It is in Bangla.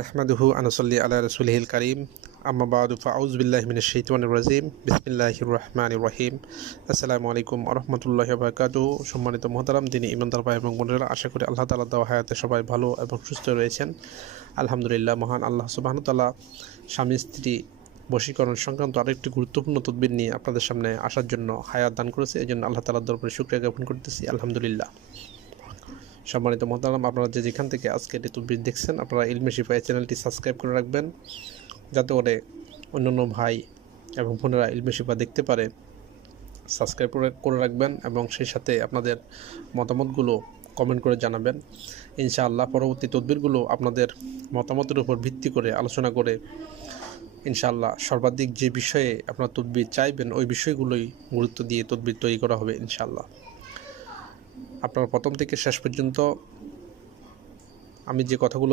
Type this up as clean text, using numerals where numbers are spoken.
নাহমাদুহু আনসল্লি আলা রসুলিহিল করিম আম্মা বাদু ফাউযু বিল্লাহি মিনাশ শাইতানির রাজিম বিসমিল্লাহির রহমানির রহিম। আসসালামু আলাইকুম ওয়া রাহমাতুল্লাহি ওয়া বারাকাতুহু। সম্মানিত মুহতারাম দিনী ইমানদার ভাই এবং বোনেরা, আশা করি আল্লাহ তাআলার দেওয়া হায়াতে সবাই ভালো এবং সুস্থ রয়েছেন। আলহামদুলিল্লাহ, মহান আল্লাহ সুবহানাহু ওয়া তাআলা স্বামী স্ত্রী বশীকরণ সংক্রান্ত আরেকটি গুরুত্বপূর্ণ তদবির নিয়ে আপনাদের সামনে আসার জন্য হায়াত দান করেছে। এই জন্য আল্লাহ তাআলার দরবারে শুকরিয়া জ্ঞাপন করতেছি, আলহামদুলিল্লাহ। সম্মানিত মুহতারাম, আপনারা যেখান থেকে আজকে এটি তদবির দেখছেন, আপনারা ইলমে শিফা চ্যানেলটি সাবস্ক্রাইব করে রাখবেন, যাতে করে অন্যান্য ভাই এবং বোনেরা ইলমে শিফা দেখতে পারে। সাবস্ক্রাইব করে রাখবেন এবং সেই সাথে আপনাদের মতামতগুলো কমেন্ট করে জানাবেন। ইনশাআল্লাহ পরবর্তী তদবিরগুলো আপনাদের মতামতের উপর ভিত্তি করে আলোচনা করে ইনশাআল্লাহ সর্বাধিক যে বিষয়ে আপনার তদবির চাইবেন ওই বিষয়গুলোই গুরুত্ব দিয়ে তদবির তৈরি করা হবে ইনশাআল্লাহ। আপনারা প্রথম থেকে শেষ পর্যন্ত আমি যে কথাগুলো